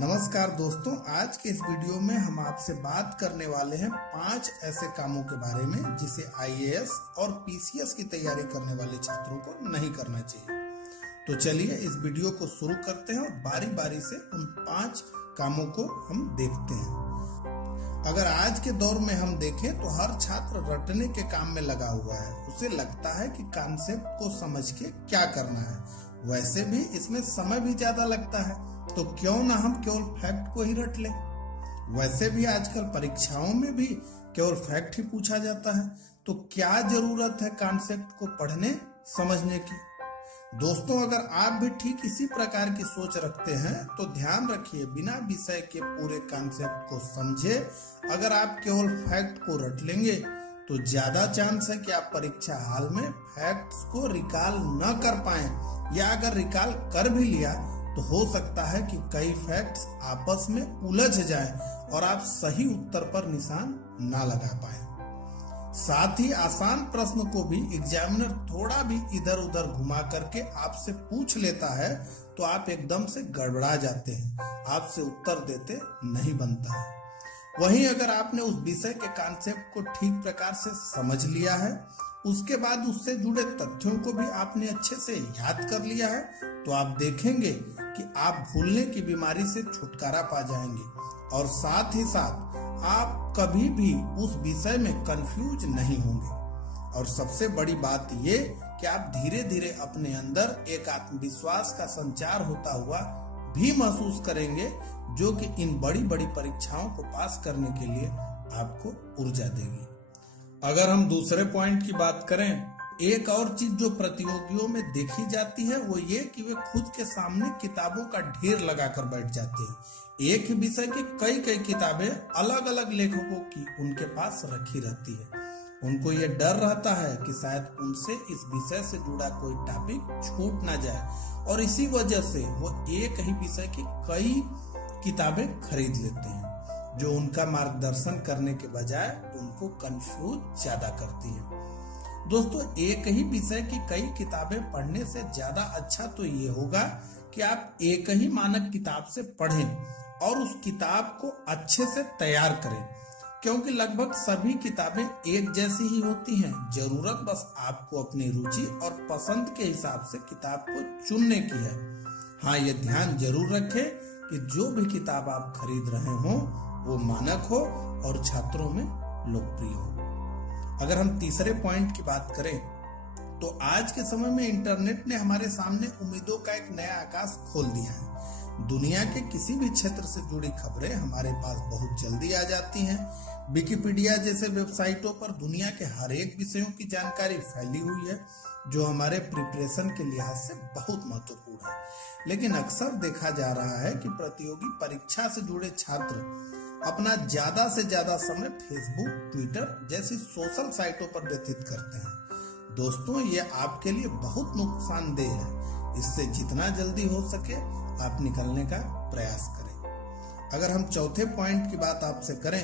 नमस्कार दोस्तों, आज के इस वीडियो में हम आपसे बात करने वाले हैं 5 ऐसे कामों के बारे में जिसे आईएएस और पीसीएस की तैयारी करने वाले छात्रों को नहीं करना चाहिए। तो चलिए इस वीडियो को शुरू करते हैं और बारी बारी से उन 5 कामों को हम देखते हैं। अगर आज के दौर में हम देखें तो हर छात्र रटने के काम में लगा हुआ है। उसे लगता है कि कॉन्सेप्ट को समझ के क्या करना है। वैसे भी इसमें समय भी ज्यादा लगता है, तो क्यों ना हम केवल फैक्ट को ही रट लें। वैसे भी आजकल परीक्षाओं में भी केवल फैक्ट ही पूछा जाता है, तो क्या जरूरत है कॉन्सेप्ट को पढ़ने समझने की। दोस्तों, अगर आप भी ठीक इसी प्रकार की सोच रखते हैं तो ध्यान रखिए, बिना विषय के पूरे कॉन्सेप्ट को समझे अगर आप केवल फैक्ट को रट लेंगे तो ज्यादा चांस है कि आप परीक्षा हाल में फैक्ट्स को रिकॉल न कर पाएं, या अगर रिकॉल कर भी लिया तो हो सकता है कि कई फैक्ट्स आपस में उलझ जाएं और आप सही उत्तर पर निशान ना लगा पाएं। साथ ही आसान प्रश्न को भी एग्जामिनर थोड़ा भी इधर उधर घुमा करके आपसे पूछ लेता है तो आप एकदम से गड़बड़ा जाते हैं, आपसे उत्तर देते नहीं बनता है। वहीं अगर आपने उस विषय के कॉन्सेप्ट को ठीक प्रकार से समझ लिया है, उसके बाद उससे जुड़े तथ्यों को भी आपने अच्छे से याद कर लिया है, तो आप देखेंगे कि आप भूलने की बीमारी से छुटकारा पा जाएंगे और साथ ही साथ आप कभी भी उस विषय में कंफ्यूज नहीं होंगे। और सबसे बड़ी बात ये कि आप धीरे धीरे अपने अंदर एक आत्मविश्वास का संचार होता हुआ भी महसूस करेंगे, जो कि इन बड़ी बड़ी परीक्षाओं को पास करने के लिए आपको ऊर्जा देगी। अगर हम दूसरे पॉइंट की बात करें, एक और चीज जो प्रतियोगियों में देखी जाती है वो ये कि वे खुद के सामने किताबों का ढेर लगाकर बैठ जाते हैं। एक ही विषय की कई किताबें अलग अलग लेखकों की उनके पास रखी रहती है। उनको ये डर रहता है कि शायद उनसे इस विषय से जुड़ा कोई टॉपिक छूट ना जाए, और इसी वजह से वो एक ही विषय की कई किताबें खरीद लेते हैं, जो उनका मार्गदर्शन करने के बजाय उनको कंफ्यूज ज्यादा करती है। दोस्तों, एक ही विषय की कई किताबें पढ़ने से ज्यादा अच्छा तो ये होगा कि आप एक ही मानक किताब से पढ़ें और उस किताब को अच्छे से तैयार करें, क्योंकि लगभग सभी किताबें एक जैसी ही होती हैं। जरूरत बस आपको अपनी रुचि और पसंद के हिसाब से किताब को चुनने की है। हाँ, ये ध्यान जरूर रखें कि जो भी किताब आप खरीद रहे हो वो मानक हो और छात्रों में लोकप्रिय हो। अगर हम तीसरे पॉइंट की बात करें तो आज के समय में इंटरनेट ने हमारे सामने उम्मीदों का एक नया आकाश खोल दिया है। दुनिया के किसी भी क्षेत्र से जुड़ी खबरें हमारे पास बहुत जल्दी आ जाती हैं। विकिपीडिया जैसे वेबसाइटों पर दुनिया के हर एक विषयों की जानकारी फैली हुई है, जो हमारे प्रिपरेशन के लिहाज से बहुत महत्वपूर्ण है। लेकिन अक्सर देखा जा रहा है कि प्रतियोगी परीक्षा से जुड़े छात्र अपना ज्यादा से ज्यादा समय फेसबुक, ट्विटर जैसी सोशल साइटों पर व्यतीत करते हैं। दोस्तों, ये आपके लिए बहुत नुकसानदेह है। इससे जितना जल्दी हो सके आप निकलने का प्रयास करें। अगर हम चौथे पॉइंट की बात आपसे करें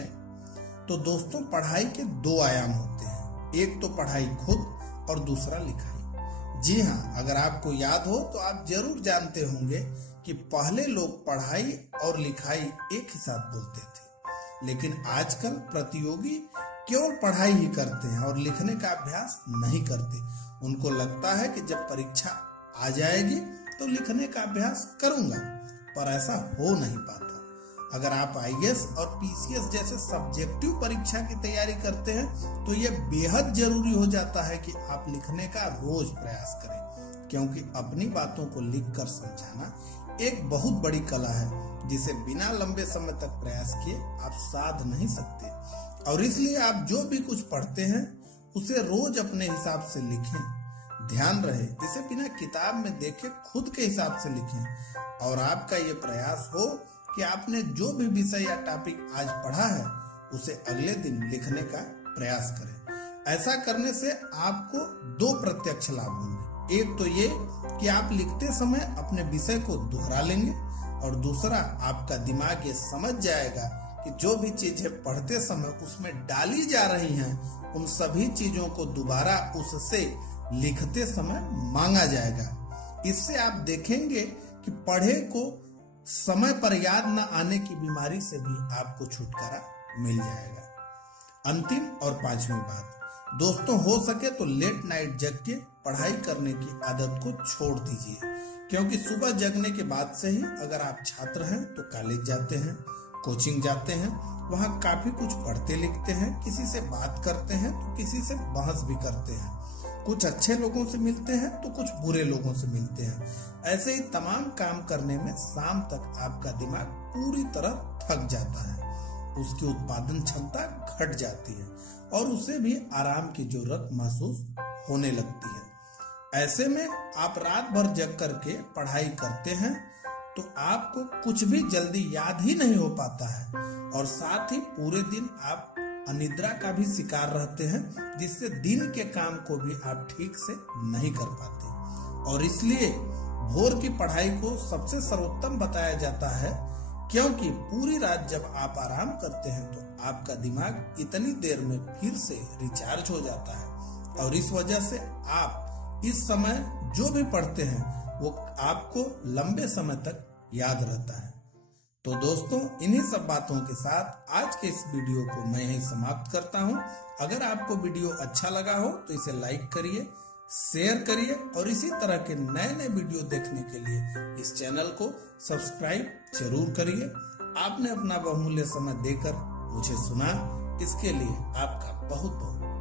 तो दोस्तों, पढ़ाई के 2 आयाम होते हैं। एक तो पढ़ाई खुद और दूसरा लिखाई। जी हाँ, अगर आपको याद हो तो आप जरूर जानते होंगे कि पहले लोग पढ़ाई और लिखाई एक ही साथ बोलते थे, लेकिन आजकल प्रतियोगी केवल पढ़ाई ही करते हैं और लिखने का अभ्यास नहीं करते। उनको लगता है कि जब परीक्षा आ जाएगी तो लिखने का अभ्यास करूंगा, पर ऐसा हो नहीं पाता। अगर आप आईएएस और पीसीएस जैसे सब्जेक्टिव परीक्षा की तैयारी करते हैं तो यह बेहद जरूरी हो जाता है कि आप लिखने का रोज प्रयास करें, क्योंकि अपनी बातों को लिखकर समझाना एक बहुत बड़ी कला है जिसे बिना लंबे समय तक प्रयास किए आप साध नहीं सकते। और इसलिए आप जो भी कुछ पढ़ते हैं उसे रोज अपने हिसाब से लिखें। ध्यान रहे, इसे बिना किताब में देखे खुद के हिसाब से लिखें, और आपका ये प्रयास हो कि आपने जो भी विषय या टॉपिक आज पढ़ा है उसे अगले दिन लिखने का प्रयास करें। ऐसा करने से आपको 2 प्रत्यक्ष लाभ होंगे। एक तो ये कि आप लिखते समय अपने विषय को दोहरा लेंगे, और दूसरा आपका दिमाग ये समझ जाएगा कि जो भी चीजें पढ़ते समय उसमें डाली जा रही हैं उन सभी चीजों को दोबारा उससे लिखते समय मांगा जाएगा। इससे आप देखेंगे कि पढ़े को समय पर याद न आने की बीमारी से भी आपको छुटकारा मिल जाएगा। अंतिम और पांचवी बात, दोस्तों हो सके तो लेट नाइट जग के पढ़ाई करने की आदत को छोड़ दीजिए, क्योंकि सुबह जगने के बाद से ही अगर आप छात्र हैं तो कॉलेज जाते हैं, कोचिंग जाते हैं, वहाँ काफी कुछ पढ़ते लिखते हैं, किसी से बात करते हैं तो किसी से बहस भी करते हैं, कुछ अच्छे लोगों से मिलते हैं तो कुछ बुरे लोगों से मिलते हैं। ऐसे ही तमाम काम करने में शाम तक आपका दिमाग पूरी तरह थक जाता है, उसकी उत्पादन क्षमता घट जाती है और उसे भी आराम की जरूरत महसूस होने लगती है। ऐसे में आप रात भर जग करके पढ़ाई करते हैं तो आपको कुछ भी जल्दी याद ही नहीं हो पाता है और साथ ही पूरे दिन आप अनिद्रा का भी शिकार रहते हैं, जिससे दिन के काम को भी आप ठीक से नहीं कर पाते। और इसलिए भोर की पढ़ाई को सबसे सर्वोत्तम बताया जाता है, क्योंकि पूरी रात जब आप आराम करते हैं तो आपका दिमाग इतनी देर में फिर से रिचार्ज हो जाता है और इस वजह से आप इस समय जो भी पढ़ते हैं वो आपको लंबे समय तक याद रहता है। तो दोस्तों, इन्हीं सब बातों के साथ आज के इस वीडियो को मैं यहीं समाप्त करता हूं। अगर आपको वीडियो अच्छा लगा हो तो इसे लाइक करिए, शेयर करिए और इसी तरह के नए नए वीडियो देखने के लिए इस चैनल को सब्सक्राइब जरूर करिए। आपने अपना बहुमूल्य समय देकर मुझे सुना, इसके लिए आपका बहुत बहुत